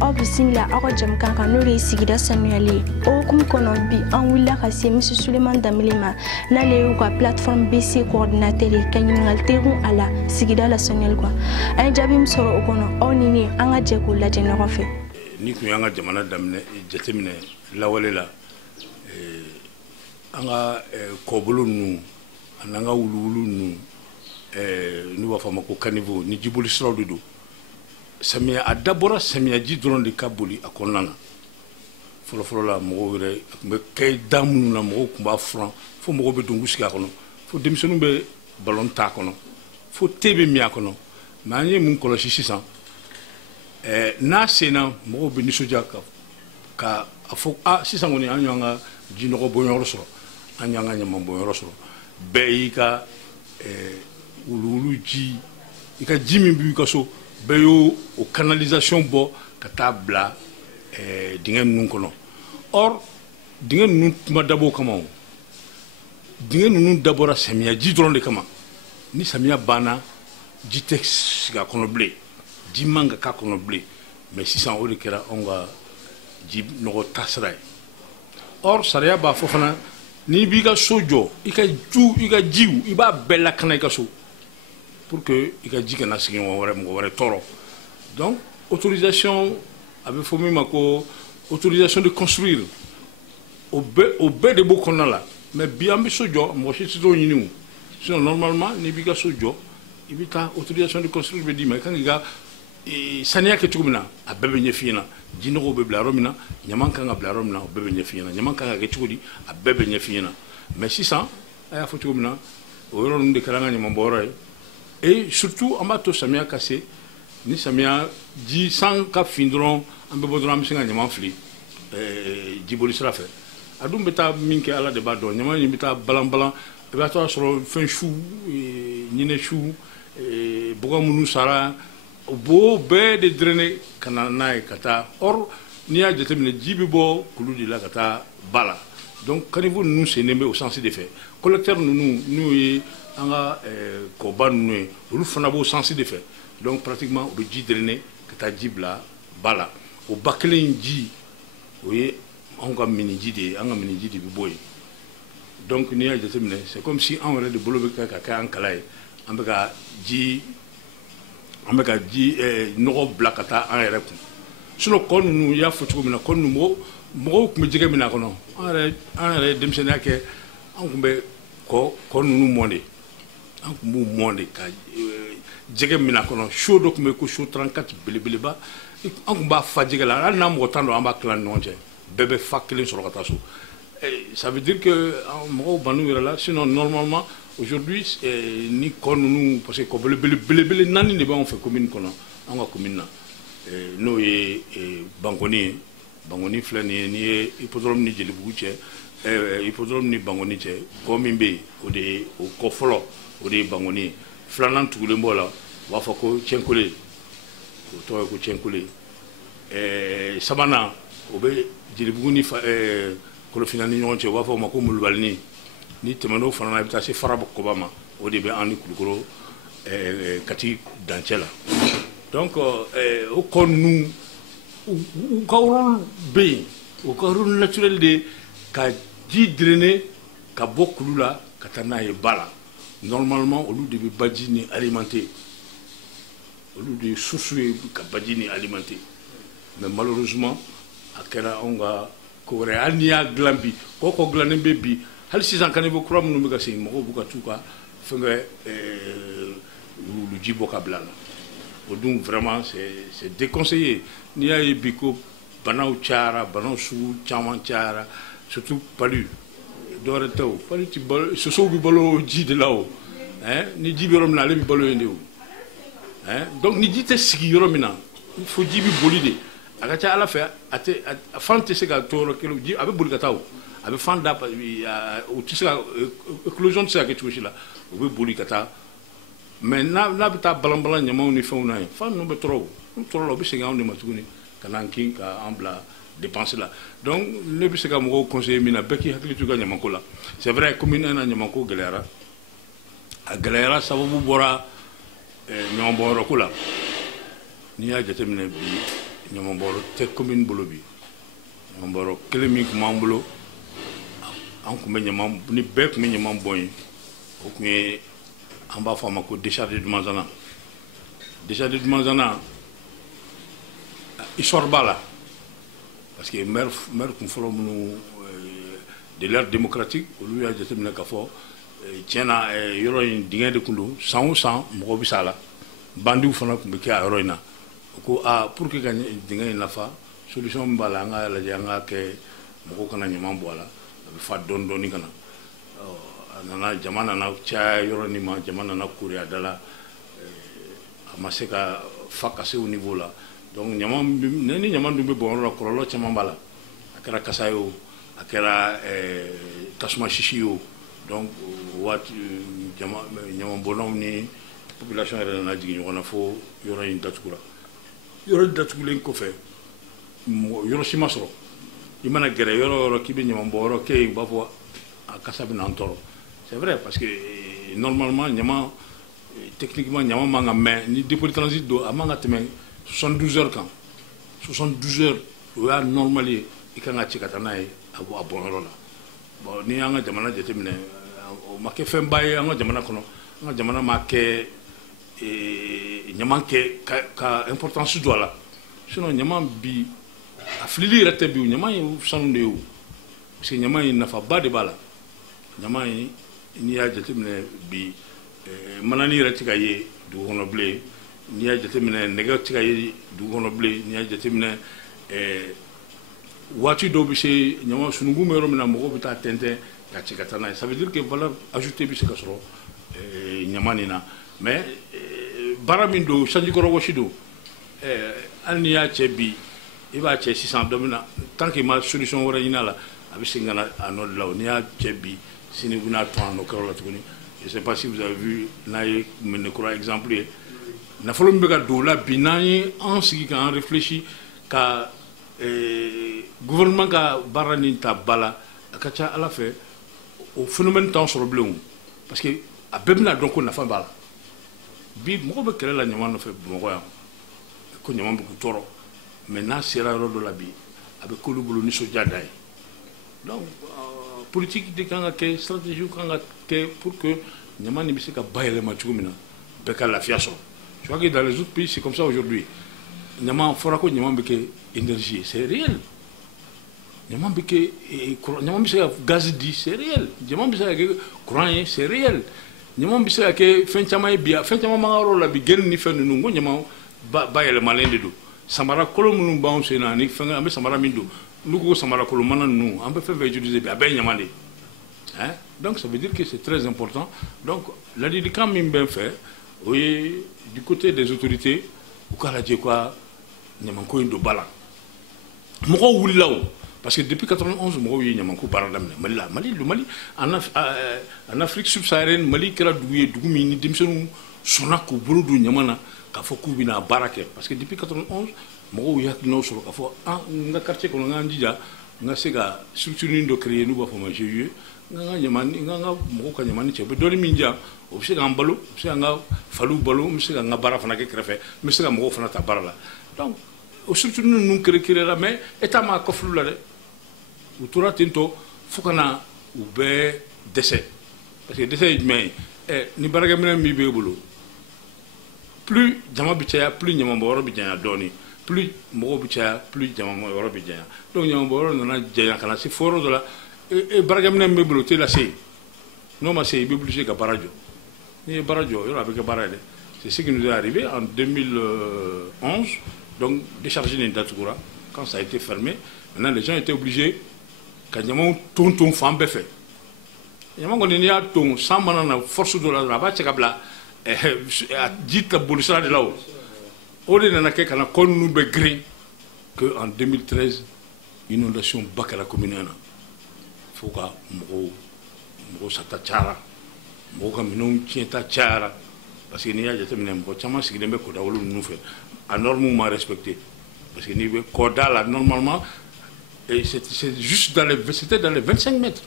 aw bisimila aw ka jamukan kan n'o de ye sigida sanuyali ye o hukumu kɔnɔ bi an wulila ka se misi Suleman Dambele ma n'ale y'u ka plateforme BC coordinateur ye ka ɲininkali tegun a la sigida la sanuyali kan an ye jaabi min sɔrɔ o kɔnɔ aw ni ne an ka jɛ k'o lajɛ ɲɔgɔn fɛ. Ni kun y'an ka jamana daminɛ jateminɛ lawale la an ka kɔbolo ninnu an'an ka wuluwulu ninnu n'u b'a fɔ a ma ko caniveau ni jiboli siraw de don samiya a dabɔra samiyaji dɔrɔn de ka boli a kɔnɔna na fɔlɔfɔlɔ la mɔgɔw yɛrɛ a tun bɛ kɛ da minnu na mɔgɔw tun b'a furan fo mɔgɔw bɛ don k'u sigi a kɔnɔ fo denmisɛnninw bɛ ballon ta a kɔnɔ fo te bɛ min a kɔnɔ mɛ an ye mun kɔlɔsi sisan n'a senna mɔgɔw bɛ nisɔndiya ka a fɔ sisan kɔni an y'an ka jinɔgɔ bɔnyɔrɔ sɔrɔ an y'an ka ɲaman bɔnyɔrɔ sɔrɔ bɛɛ y'i ka wuluwulu ji i ka ji min b'i ka so bɛɛ y'o canalisation bɔ ka taa bila dingɛ ninnu kɔnɔ or dingɛ ninnu ma dabɔ o kama o dingɛ ninnu dabɔra samiyaji dɔrɔn de kama ni samiya banna ji tɛ sigi a kɔnɔ bilen ji man ka k'a kɔnɔ bilen mɛ sisan o de kɛra anw ka ji nɔgɔ taasira ye or sariya b'a fɔ fana n'i b'i ka so jɔ i ka jiw i b'a bɛɛ lakana i ka so pour que i ka ji kana sigi mɔgɔ wɛrɛ tɔɔrɔ donc autorisation a bɛ fɔ min ma ko autorisation de construire o bɛɛ de b'o kɔnɔna la mais bi an bɛ so jɔ mɔgɔ si tɛ t'o ɲini o sinon normalement n'i b'i ka so jɔ i bɛ taa autorisation de construire bɛ d'i ma i kan k'i ka saniya kɛ cogo min na a bɛɛ bɛ ɲɛf'i ɲɛna jinɔgɔw bɛ bila yɔrɔ min na ɲaman kan ka bila yɔrɔ min na o bɛɛ bɛ ɲɛf'i ɲɛna ɲaman kan ka kɛ cogo di a bɛɛ bɛ ɲɛf'i ɲɛna mais sisan a y'a fɔ cogo min na o yɔrɔ ninnu de kɛra an ka ɲamanbɔyɔrɔ ye et surtout an b'a to samiya ka se ni samiya ji san ka fin dɔrɔn an bɛ bɔ dɔrɔn an bɛ se ka ɲaman fili jiboli sira fɛ a dun bɛ taa min kɛ ala de b'a dɔn ɲaman in bɛ taa balan i b'a sɔrɔ fɛn su ɲinɛ su bɔgɔ minnu sara o b'o bɛɛ de drainer ka na n'a ye ka taa or n'i y'a jateminɛ ji bɛ bɔ kulu de la ka taa ba la donc caniveau ninnu sennen bɛ o sens de fɛ collecteur ninnu n'o ye an ka kɔba ninnu ye olu fana b'o sens de fɛ donc pratiquement o bɛ ji drainer ka taa ji bila ba la o ba kelen ji o ye anw ka miniji de ye an ka miniji de bɛ bɔ yen donc n'i y'a jateminɛ c'est comme si anw yɛrɛ de bolo bɛ kɛ ka kɛ an kala ye an bɛ ka ji nɔgɔ bila ka taa an yɛrɛ kun sinon kɔ ninnu i y'a fɔ cogo min na kɔ ninnu mɔgɔw tun bɛ jɛgɛ min a kɔnɔ an yɛrɛ ye denmisɛnninya kɛ an tun bɛ kɔ ninnu mɔn de an tun b'u mɔn de ka jɛgɛ min a kɔnɔ so dɔ tun bɛ ko so 34 belebeleba an tun b'a fa jɛgɛ la hali n'a mɔgɔ tan don an b'a tila ni ɲɔgɔn cɛ bɛɛ bɛ fa kelen sɔrɔ ka taa so ça veut dire que mɔgɔw ban'u yɛrɛ la sinon normalement aujourd'hui ni kɔ ninnu parce que kɔ belebele naani de b'anw fɛ commune kɔnɔ an ka commune na n'o ye Bankoni ye Bankoni filɛ nin ye n'i ye hippodrome ni Jelibugu cɛ hippodrome ni Bankoni cɛ kɔ min bɛ yen o de ye o kɔ fɔlɔ o de ye Bankoni ye filanan tugulen b'o la u b'a fɔ ko Cɛnkole o tɔgɔ ye ko Cɛnkole sabanan o bɛ Jelibugu ni Kolofina ni ɲɔgɔn cɛ u b'a fɔ o ma ko Mulubalini ni tɛmɛn'o fana na i bɛ taa se Farakoba ma o de bɛ an ni Kulukoro Kati dancɛ la donc o kɔ ninnu u ka rôle bɛ yen u ka rôle naturel de ka ji drainer ka bɔ kulu la ka taa n'a ye ba la normalement olu de bɛ baji ni alimenter olu de ye source ye ka baji ni alimenter mais malheureusement a kɛra anw ka ko wɛrɛ hali n'i y'a dilan bi kɔ dilannen bɛ bi hali sisan caniveau kura minnu bɛ ka segin mɔgɔw b'u ka t'u ka fɛnkɛ wuluji bɔ ka bila la o dun vraiment c'est déconseillé n'i y'a ye bi ko banaw cayara banaw sugu caman cayara surtout palu dɔwɛrɛ tɛ o palu ti balo sosow bɛ balo ji de la o ni ji bɛ yɔrɔ min na ale bɛ balo yen de o donc ni ji tɛ sigi yɔrɔ min na fo ji bɛ boli de a ka ca ala fɛ a fan tɛ se ka to yɔrɔ kelen ji a bɛ boli ka taa o a bɛ fan da o tɛ se ka éclosion tɛ se ka kɛ cogo si la o bɛ boli ka taa mais n'a bɛ taa balan ɲamanw ni fɛnw na yen fan ninnu bɛ tɔrɔ o tɔrɔ la o bɛ segin anw de ma tuguni ka n'an kin ka an bila dépense la donc ne bɛ se ka mɔgɔw conseiller min na bɛɛ k'i hakili to i ka ɲamanko la c'est vrai commune na ɲamanko gɛlɛyara a gɛlɛyara sababu bɔra ɲamanbɔnyɔrɔko la n'i y'a jateminɛ bi ɲamabɔrɔ tɛ commune bolo bi ɲamabɔrɔ kelen min tun b'an bolo an tun bɛ ɲama ni bɛɛ tun bɛ ɲama bɔn ye o tun ye an b'a fɔ a ma ko décharge de Dumanzana décharge de Dumanzana histoire b'a la parce que maire tun fɔlɔ minnu de l'ère démocratique olu y'a jateminɛ k'a fɔ tiɲɛna yɔrɔ in dingɛ de tun don san o san mɔgɔ bɛ s'a la bandiw fana tun bɛ kɛ a yɔrɔ in na o ko pour que ka dingɛ in lafa solution min b'a la an ka lajɛ an ka kɛ mɔgɔw kana ɲama bɔ a la a bɛ fa dɔɔni dɔɔni ka na a nana jama nana caya yɔrɔ nin ma jama nana koori a da la a ma se ka fa ka se o niveau la donc ni ɲama dun bɛ bɔn yɔrɔ la kɔlɔlɔ caman b'a la a kɛra kasa ye o a kɛra tasuma sisi ye o donc waati ɲama bɔnnaw ni population yɛrɛ nana jigin ɲɔgɔn na fo yɔrɔ in datugura yɔrɔ datugulen kɔfɛ yɔrɔ si ma sɔrɔ i mana gɛrɛ yɔrɔ o yɔrɔ k'i bɛ ɲama bɔ yɔrɔ kɛ yen u b'a fɔ a kasa bɛ n'an tɔɔrɔ c'est vrai parce que normalement ɲama techniquement ɲama man ka mɛn ni dépôt de transit don a man ka tɛmɛ 72 heures kan 72 heures o y'a normal ye i kan ka ci ka taa n'a ye a bɔn yɔrɔ la bon ni an ka jamana jateminɛ o ma kɛ fɛnba ye an ka jamana kɔnɔ an ka jamana ma kɛ ɲama kɛ ka importance don a la sinon ɲama bi a filili yɛrɛ tɛ bi o ɲama ye sanu de ye o parce que ɲama in nafaba de b'a la ɲama in n'i y'a jateminɛ bi manani yɛrɛ tɛ ka ye dugu kɔnɔ bilen n'i y'a jateminɛ nɛgɛ tɛ ka ye dugu kɔnɔ bilen n'i y'a jateminɛ waati dɔw bɛ se ɲama sununkun bɛ yɔrɔ min na mɔgɔw bɛ taa tɛntɛn ka ci ka taa n'a ye ça veut dire que valeur ajoutée bɛ se ka sɔrɔ ɲama nin na mais baara min don sanjikɔrɔ wɔsi don hali n'i y'a cɛ bi i b'a cɛ sisan dɔ min na tant que ma solution wɛrɛ ɲini a la a bɛ segin ka na a nɔ de la o n'i y'a cɛ bi sini u bɛna tɔn a nɔ kɛyɔrɔ la tuguni je sais pas si vous avez vu n'a ye Mɛnɛkura exemple ye nafolo min bɛ ka don o la bi n'an ye an sigi k'an réfléchi ka gouvernement ka baara nin ta ba la a ka ca ala fɛ o phénomène t'an sɔrɔ bilen o parce que a bɛɛ bɛna dɔn ko nafa b'a la bi mɔgɔw bɛ kɛlɛ la ɲama nɔfɛ Bamakɔ yan ko ɲama bɛ k'u tɔɔrɔ mais n'a sera yɔrɔ dɔ la bi a bɛ k'olu bolo nisɔndiya da ye donc politique de kan ka kɛ stratégie kan ka kɛ pour que ɲama nin bɛ se ka bayɛlɛma cogo min na bɛɛ ka lafiya sɔrɔ je crois que dans les autres pays c'est comme ça aujourd'hui ɲama fɔra ko ɲama bɛ kɛ énergie c'est réel ɲama bɛ se ka gaz di c'est réel ɲama bɛ se ka kɛ courant ye c'est réel ɲama bɛ se ka kɛ fɛn caman ye bi fɛn caman b'an ka yɔrɔ la bi geni ni fɛn ninnu ko ɲama bayɛlɛmalen de don samara kolo minnu b'anw sen na ni fɛn an bɛ samara min don n'u ko samara kolo mana ninnu an bɛ fɛn fɛn utiliser bi a bɛɛ ye ɲama de ye donc ça veut dire que c'est très important donc ladilikan min bɛ n fɛ o ye du côté des autorités u k'a lajɛ ka ɲamako in don ba la mɔgɔw wulila o parce que depuis 91 mɔgɔw ye ɲamako baara daminɛ Mali la Mali en Afrique subsaharienne Mali kɛra dugu ye dugu min ni denmisɛnninw sɔnna k'u bolo don ɲama na k'a fɔ k'u bɛna baara kɛ parce que depuis 91 mɔgɔw ye hakilinaw sɔrɔ k'a fɔ n ka quartier kɔnɔ n k'an jija n ka se ka structure nin dɔ créer n'u b'a fɔ o ma GIE n ka mɔgɔw ka ɲamani cɛ u bɛ dɔɔni min di yan o bɛ se k'an balo u bɛ se k'an ka faliw balo n bɛ se ka n ka baara fana kɛ kɛrɛfɛ n bɛ se ka mɔgɔw fana ta baara la donc o structure ninnu créer la mais état m'a kɔfil'u la dɛ u tora ten tɔ fo ka na u bɛɛ dɛsɛ parce que dɛsɛ ye jumɛn ye ni baarakɛminɛ min b'e bolo plus jama bɛ caya plus ɲamabɔyɔrɔ bɛ janya dɔɔni plus mɔgɔw bɛ caya plus ɲamabɔyɔrɔ bɛ janya donc ɲamabɔyɔrɔ nana janya ka na se fo yɔrɔ dɔ la baarakɛminɛ min b'e bolo o tɛ lase yen n'o ma se i bɛ obligé ka baara jɔ n'i ye baara jɔ yɔrɔ a bɛ kɛ baara ye dɛ c'est ce qui nous est arrivé en 2011 donc décharge nin datugura quand ça a été fermé maintenant les gens étaient obligés ka ɲamaw ton fan bɛɛ fɛ ɲama kɔni n'i y'a ton san mana na force dɔ la dɔrɔn a b'a cɛ ka bila ji ta bolisira de la o de nana kɛ ka na kɔ ninnu bɛɛ girin que en 2013 inondation ba kɛra commune na fo ka mɔgɔw sata cayara mɔgɔw ka minɛnw tiɲɛta cayara parce que n'i y'a jateminɛ mɔgɔ caman sigilen bɛ kɔdawolo ninnu fɛ a normes ma respecté parce que n'i bɛ kɔda la normalement c'est juste c'était dans les 25 mètres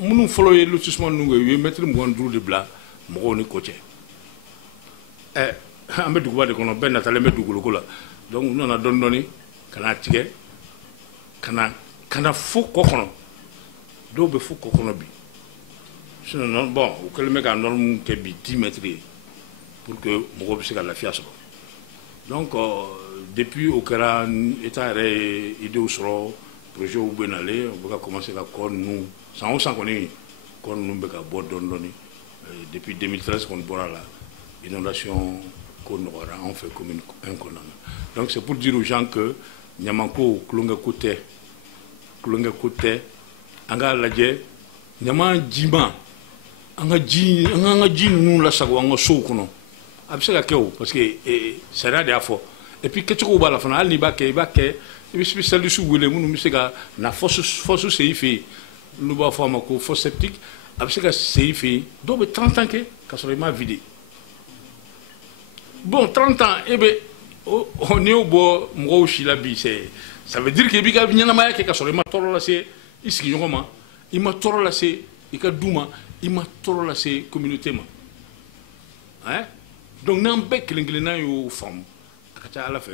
minnu fɔlɔ ye lotissement ninnu kɛ u ye mètre 25 de bila mɔgɔw ni kɔ cɛ an bɛ duguba de kɔnɔ bɛɛ natalen bɛ dugukolo la donc u nana dɔɔni dɔɔni ka na tigɛ ka na fo kɔ kɔnɔ dɔw bɛ fo kɔ kɔnɔ bi sinon bon u kɛlen bɛ ka norme kɛ bi 10 mètres ye pour que mɔgɔw bɛ se ka lafiya sɔrɔ donc depuis o kɛra état yɛrɛ ye idéw sɔrɔ projet u bɛ nalen u bɛ ka commencer ka kɔ ninnu san o san kɔni kɔ ninnu bɛ ka bɔ dɔɔni dɔɔni depuis 2013 kɔni bɔra la inondation ko nɔgɔyara anw fɛ commune 1 kɔnɔna na donc c'est pour dire aux gens que ɲamako kulonkɛko tɛ an k'a lajɛ ɲama jima an ka ji ninnu lasago an ka sow kɔnɔ a bɛ se ka kɛ o parce que sariya de y'a fɔ et puis kɛcogo b'a la fana hali n'i b'a kɛ i bɛ spécialiste wele minnu bɛ se ka na fosse sen i fɛ yen n'u b'a fɔ a ma ko fosse septique a bɛ se ka sen i fɛ yen dɔw bɛ 30 ans kɛ k'a sɔrɔ i m'a vidé bon 30 ans e bɛ n'i y'o bɔ mɔgɔw si la bi ça veut dire que i b'i ka ɲɛnamaya kɛ k'a sɔrɔ i ma tɔɔrɔ lase i sigiɲɔgɔn ma i ma tɔɔrɔ lase i ka du ma i ma tɔɔrɔ lase communauté ma donc n'an bɛɛ kelen kelenna y'o faamu a ka ca ala fɛ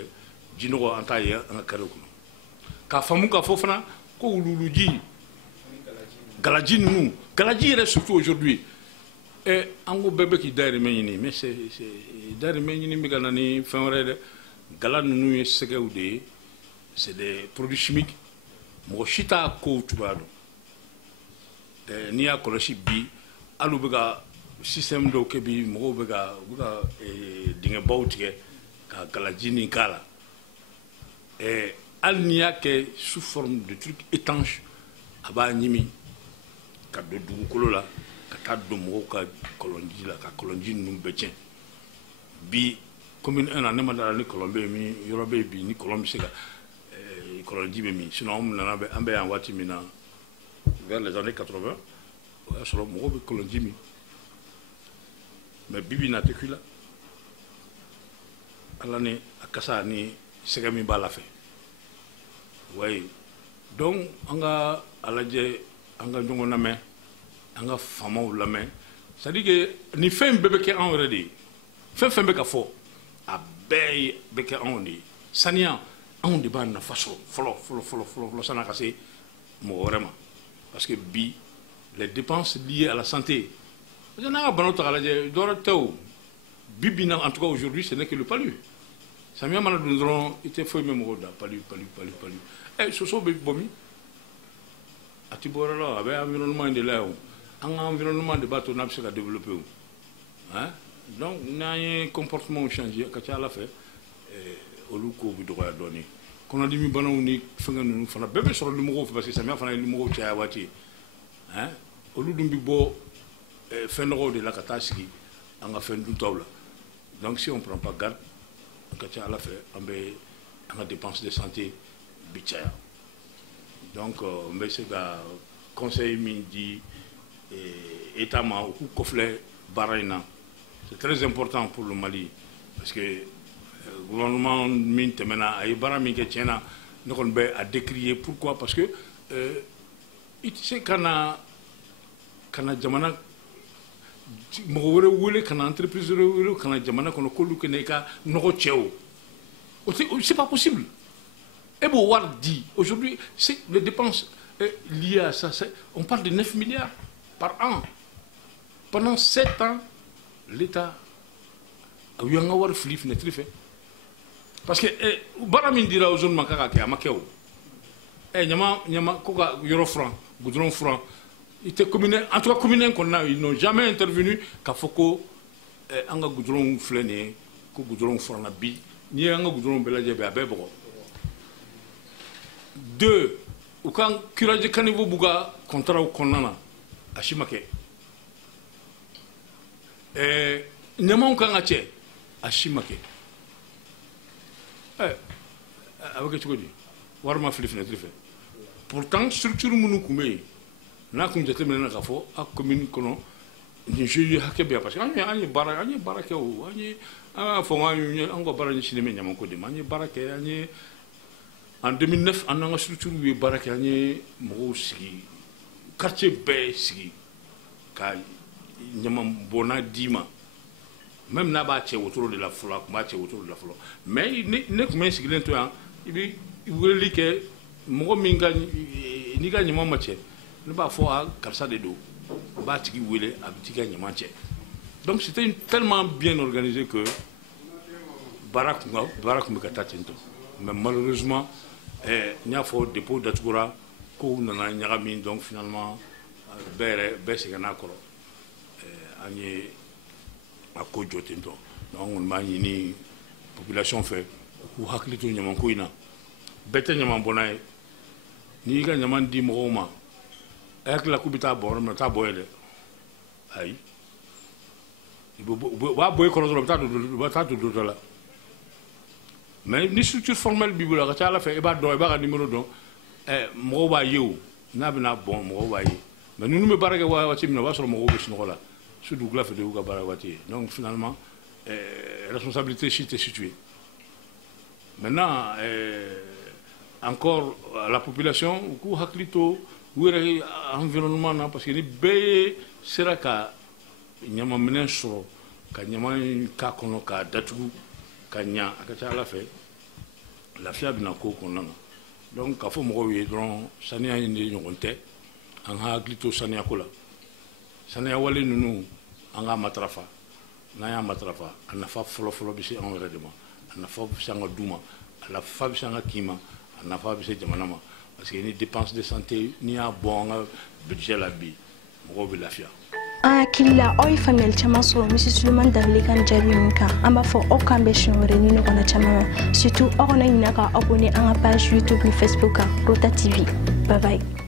jinɔgɔ an t'a ye an ka kɛrɛw kɔnɔ k'a faamu k'a fɔ fana ko wuluwuluji galaji ninnu galaji yɛrɛ surtout aujourd'hui an ko bɛɛ bɛ k'i dayirimɛ ɲini mais dayirimɛ ɲini bɛ ka na ni fɛn wɛrɛ ye dɛ gala ninnu ye sɛgɛw de ye c'est des produits chimiques mɔgɔ si t'a kow cogoya dɔn n'i y'a kɔlɔsi bi hali u bɛ ka système dɔw kɛ bi mɔgɔw bɛ ka dingɛbaw tigɛ ka galaji nin k'a la hali n'i y'a kɛ sous forme de truc étanche a b'a ɲimi ka don dugukolo la ka taa don mɔgɔw ka kɔlɔnji la ka kɔlɔnji ninnu bɛɛ tiɲɛ bi commune 1 na ne ma dala ni kɔlɔn bɛ yen min yɔrɔ bɛ yen bi ni kɔlɔn bɛ se ka kɔlɔnji bɛ min sinon an nana an bɛ yan waati min na vers les années 80 o y'a sɔrɔ mɔgɔw bɛ kɔlɔnji min mais bibi na tɛ ku la ala ni a kasa ni sɛgɛ min b'a la fɛ wayi donc an ka a lajɛ an ka ɲɔgɔn lamɛn an ka faamaw lamɛn c'est à dire que ni fɛn bɛɛ bɛ kɛ anw yɛrɛ de ye fɛn fɛn bɛ ka fɔ a bɛɛ bɛ kɛ anw de ye saniya anw de b'a nafa sɔrɔ fɔlɔ san'a ka se mɔgɔ wɛrɛ ma parce que bi les dépenses liées à la santé parce que n'an ka banaw ta k'a lajɛ dɔwɛrɛ tɛ o bi bi na en tout cas aujourd'hui ce n'est que le palu samiya mana don dɔrɔn i tɛ foyi mɛn mɔgɔw da palu soso bɛ bɔ min a ti bɔ yɔrɔ la a bɛ environnement de la o an ka environnement de b'a to n'a bɛ se ka développer o donc n'an ye comportement changer ka ca ala fɛ olu kow bɛ dɔgɔya dɔɔni kɔnɔdimi banaw ni fɛngɛ ninnu fana bɛɛ bɛ sɔrɔ limɔgɔw fɛ parce que samiya fana ye limɔgɔw caya waati ye olu dun bɛ bɔ fɛn nɔgɔw de la ka taa sigi an ka fɛn duntaw la donc si on prend pas garde ka ca ala fɛ an bɛ an ka dépense de santé bi caya donc n bɛ se ka conseil min di état ma u k'u kɔfilɛ baara in na c'est très important pour le Mali parce que gouvernement min tɛmɛna a ye baara min kɛ tiɲɛ na ne kɔni bɛ a décrier pourquoi parce que i tɛ se ka na jamana mɔgɔ wɛrɛ wele ka na entreprise wɛrɛ wele ka na jamana kɔnɔ k'olu kɛ i ka nɔgɔ cɛ o c'est pas possible et b'o wari di aujourd'hui c'est les dépenses liées à ça on parle de 9 milliards par an pendant 7 ans l'État a eu un wari fili fenêtre fɛ parce que baara min dira aux zones ma k'a kɛ a ma kɛ o ɲama ko ka yɔrɔ furan goudron furan i tɛ commune en tout cas commune kɔnɔna ils n'ont jamais intervenu k'a fɔ ko an ka goudron filɛ nin ye ko goudron furanna bi n'i ye an ka goudron bɛɛ lajɛ bi a bɛɛ bɔgɔ 2 u ka curage caniveau b'u ka contrat kɔnɔna na a si ma kɛ ɲamaw kan ka cɛ a si ma kɛ a bɛ kɛ cogo di wari ma fili fenêtre fɛ pourtant structure minnu tun bɛ yen n'a kun jateminɛna k'a fɔ a commune kɔnɔ nin jeu ye hakɛ bɛ yan parce que an ye baara kɛ o an y'a fɔ an ka baara ɲɛsinnen bɛ ɲamako de ma an ye baara kɛ an ye en 2009 an n'an ka structure ye baara kɛ an ye mɔgɔw sigi quartier bɛɛ sigi ka ɲama bɔnna d'i ma même n'a pas chez autour de la fleur, autour de la fleur. Mais ne comme si il est il veut que mon minga ni gagne mon match. Ne pas faire comme ça de dos. Bâti qui voulait à petit gagne match. Donc c'était tellement bien organisé que Barak me katatinto. Mais malheureusement, il y a fort dépôt d'Atgoura qu'on a un donc finalement, c'est un accord. À Kojotinto. Donc on m'a dit population fait ou haklito nyaman koina. Bete nyaman bonaye. Ni ga nyaman di mooma. Ak la kubita bon mais ta boyele. Ay. Wa boy ko do ta do la. Mais ni structure formelle bi la ta la fait e ba do e ba numéro don mo ba yew na bina bon mo ba yi. Mais nous me baraka wa timina wa so mo go sino la. Donc finalement, la responsabilité est située. Maintenant, encore la population, l'environnement, parce que les bébés, c'est là qu'il y a un ménage, qu'il y a un cas qu'on a d'atouts, qu'il y a la fait, la fiable n'a qu'on a. Donc, il faut me revoir, ça n'est pas une honte, en haklito, ça n'est pas là. Sana wale nunu anga matrafa na ya matrafa anafa folo bisi en redema anafa bisanga duma anafa bisanga kima anafa bisi jamanama parce que ni dépenses de santé ni a bon budget la bi mo bi lafia kila oy famille chama so Mrs. Suleiman Dawele kan jabi nka amba fo o kambe shore ni no kona chama surtout o na ina ka abonné à la page YouTube ni Facebook Rota TV. Bye bye.